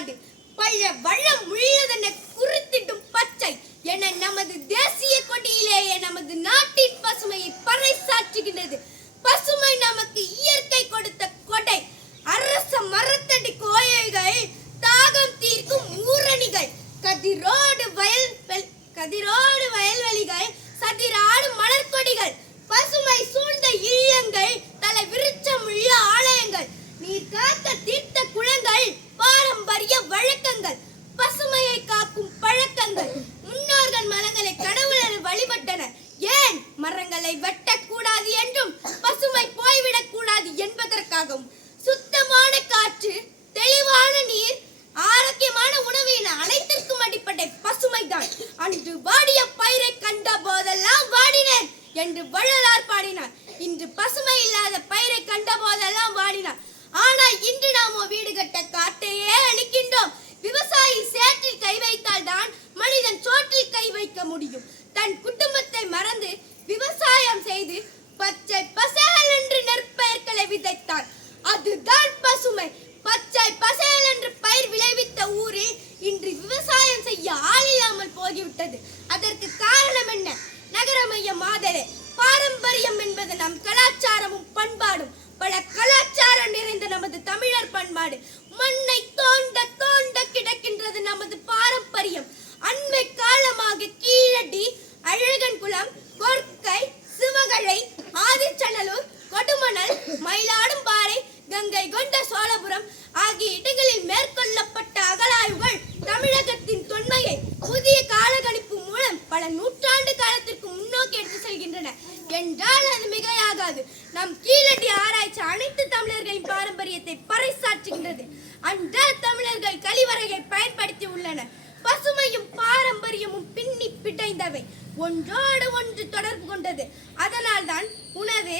நாடு பல வளம் உள்ளதென குறித்திடும் பச்சை என நமது தேசிய கொடியிலேயே நமது நாட்டின் பசுமையை பறைசாற்றுகின்றது. பசுமை நமக்கு இயற்கை கொடுத்த கொடை. அரச மரத்தடி கோயில்கள், தாகம் தீர்க்கும் ஊரணிகள், கதிரோடு வயல்வெளிகள், சதிராடும் மலர்கொடிகள், பசுமை சூழ்ந்த இல்லங்கள், தலை விருச்சம் உள்ள ஆலயங்கள், நீர் காத்த தீர்த்த குளங்கள், பாரம்பரிய வழக்கங்கள், பசுமையை காக்கும் பழக்கங்கள். முன்னோர்கள் மரங்களை கடவுளர் வழிபட்டனர். ஏன் மரங்களை வெட்டக்கூடாது என்றும் பசுமை போய்விடக் கூடாது என்பதற்காகவும். சுத்தமான காற்று, தெளிவான நீர், ஆரோக்கியமான உணவு என அனைத்திற்கும் அடிப்படை பசுமைதான். அன்று வாடிய பயிரை கண்ட போதெல்லாம் வாடினேன் என்று வள்ளலார் பாடினார். இன்று பசுமை இல்லாத பயிரை கண்ட போதெல்லாம் வாடினார். ஆனால் இன்று நாமோ வீடு கட்ட காட்டையே அளிக்கின்றோம். விவசாயி சேற்றில் கை வைத்தால் தான் மனிதன் சோற்றில் கை வைக்க முடியும். தன் குடும்பத்தை மறந்து விவசாயம் செய்து பச்சை பசேல் என்று நெற்பயிர்களை விதைத்தார். அதுதான் பசுமை. பச்சை பசேல் என்று பயிர் விளைவித்த ஊரில் இன்று விவசாயம் செய்ய ஆள் இல்லாமல் போய்விட்டது. அதற்கு காரணம் என்ன? நகரமயமாதலே. பாரம்பரியம் என்பது நம் கலாச்சாரமும் பண்பாடும். பல கலாச்சாரம் நிறைந்த நமது தமிழர் பண்பாடு. மண்ணை தோண்ட தோண்ட கிடக்கின்றது நமது பாரம்பரியம். அண்மை காலமாக கீழடி, அழகன்குளம், கொர்க்கை, சிவகழை, ஆதிச்சநல்லூர், கொடுமணல், மயிலாடும்பாறை, கங்கை கொண்ட சோழபுரம் ஆகிய இடங்களில் மேற்கொள்ளப்பட்ட அகழாய்வுகள் தமிழகத்தின் தொன்மையை புதிய காலக்கணிப்பு மூலம் பல நூற்றாண்டு காலத்திற்கு முன்னோக்கி எடுத்து செல்கின்றன என்றால் அது மிகையாகாது. நம் கீழடி ஆராய்ச்சி அனைத்து தமிழர்களின் பாரம்பரியத்தை பறைசாற்றுகின்றது. அன்றாட தமிழர்கள் கழிவறையை பயன்படுத்தி உள்ளனர். பசுமையும் பாரம்பரியமும் பின்னி பிணைந்தவை, ஒன்றோடு ஒன்று தொடர்பு கொண்டது. அதனால்தான் உணவு,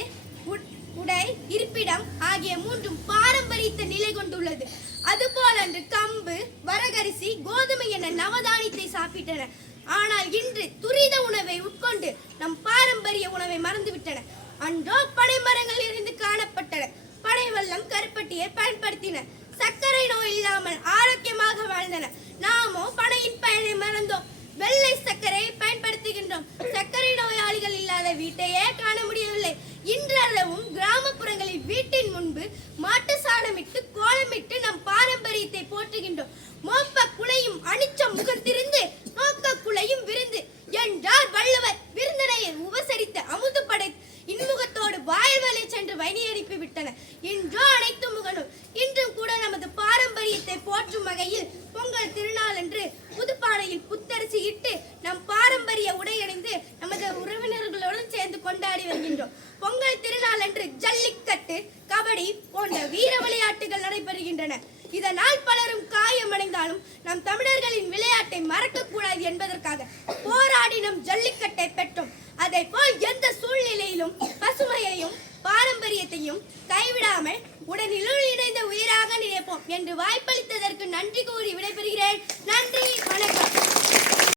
உடை, இருப்பிடம் ஆகிய மூன்றும் பாரம்பரியத்தை நிலை கொண்டுள்ளது. அதுபோலன்று கம்பு, வரகரிசி, கோதுமை என நவதானியத்தை சாப்பிட்டனர். ஆனால் இன்று துரித உணவை உட்கொண்டு நம் பாரம்பரிய உணவை மறந்துவிட்டனர். அன்றோ பனை மரங்கள் இருந்து காணப்பட்டன. பனை வெல்லம், கருப்பட்டியை பயன்படுத்தினர். சர்க்கரை நோய் இல்லாமல் ஆரோக்கியமாக வாழ்ந்தனர். நாமோ பனையின் பயனை மறந்தோம். வெள்ளை சர்க்கரையை பயன்படுத்துகின்றோம். சர்க்கரை நோயாளிகள் இல்லாத வீட்டையே காண முடியவில்லை. இன்றளவும் கிராமப்புறங்களில் வீட்டின் முன்பு மாட்டு சாணமிட்டு கோலமிட்டு நம் பாரம்பரியத்தை போற்றுகின்றோம். மோப்ப குலையும் அனிச்சம் முகத்திருந்து நோக்க குலையும் விருந்து என்றார் வள்ளுவர். விருந்தினையை உபசரித்த அமுது படை இன்முகத்தோடு வாயில்வரை சென்று வழி அனுப்பி விட்டனர். இன்றோ அனைத்து முகனும். இன்றும் கூட நமது பாரம்பரியத்தை போற்றும் வகையில் பொங்கல் திருநாள் என்று புதுப்பானையில் புத்தரிசி இட்டு நம் பாரம்பரிய உடையணிந்து நமது உறவினர்களுடன் சேர்ந்து கொண்டாடி வருகின்றோம். பொங்கல் திருநாள் என்று ஜல்லிக்கட்டு, கபடி போன்ற வீர விளையாட்டுகள் நடைபெறுகின்றன. இதனால் பலரும் காயமடைந்தாலும் நம் தமிழர்களின் விளையாட்டை மறக்கக்கூடாது என்பதற்காக போராடி நம் ஜல்லிக்கட்டை பெற்றோம். அதை போல் எந்த சூழ்நிலையிலும் பசுமையையும் பாரம்பரியத்தையும் கைவிடாமல் உடனிலுள் இணைந்த உயிராக நினைப்போம் என்று வாய்ப்பளித்ததற்கு நன்றி கூறி விடைபெறுகிறேன். நன்றி, வணக்கம்.